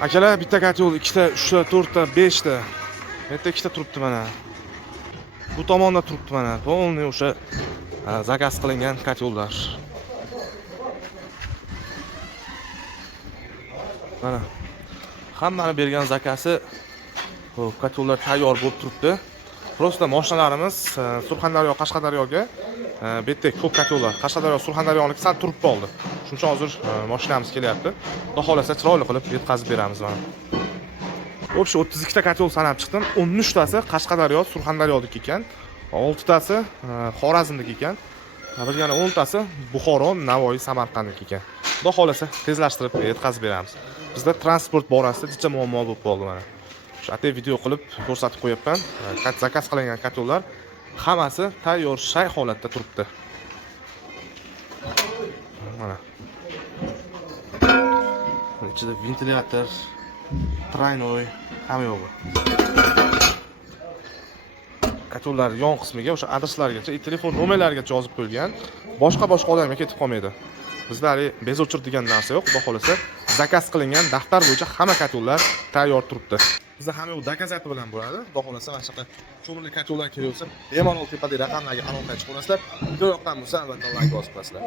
Akalar, bitta kotyol, ikkita, uchta, to'rtta, beshta. Bu yerda ikkita turibdi mana. Bu tomonda turibdi mana. Polniy o'sha zakaz qilingan kotyollar. Mana. Hammani bergan zakasi bu kotyollar tayyor bo'lib turibdi. Prosta mashinalarimiz Surxondaryo, Qashqadaryoga bu yerda ko'p kotyollar. Qashqadaryo, Surxondaryoniki sal turib qoldi. Shuning uchun hozir mashinamiz kelyapti. Xudo xolasa chiroyli qilib yetkazib beramiz mana. O'sha 32 ta kotyol sanab chiqdim. 13 tasi Qashqadaryo, Surxondaryodagi ekan. 6 tasi Xorazmdagi ekan. Bir yana 10 tasi Buxoro, Navoiy, Samarqanddagi ekan. Xudo xolasa tezlashtirib yetkazib beramiz. Bizda transport borasida jicha muammo bo'lib qoldi mana. Shu ate video qilib ko'rsatib qo'yapman. Zakaz qilingan kotyollar hammasi tayyor shay holatda turibdi. Mana. Ichida ventilyator, traynoy hamma yo'q. Kotyollar yon qismiga o'sha adreslargacha, telefon nomerlarigacha yozib qo'yilgan. Boshqa odamga ketib qolmaydi. Bizda hali bez o'chir degan narsa yo'q. Xudo xolasa zakaz qilingan daftar bo'yicha hamma kotyollar tayyor turibdi. Bizda hamma yo'q dokazati bilan bo'ladi. Xudo xolasa mana shunaqa ko'mirli kotyollar kelsa, bemalol tepadagi raqamlarga aloqa chiqib olasizlar. Video yoqqan bo'lsa albatta like bosib qo'yasizlar.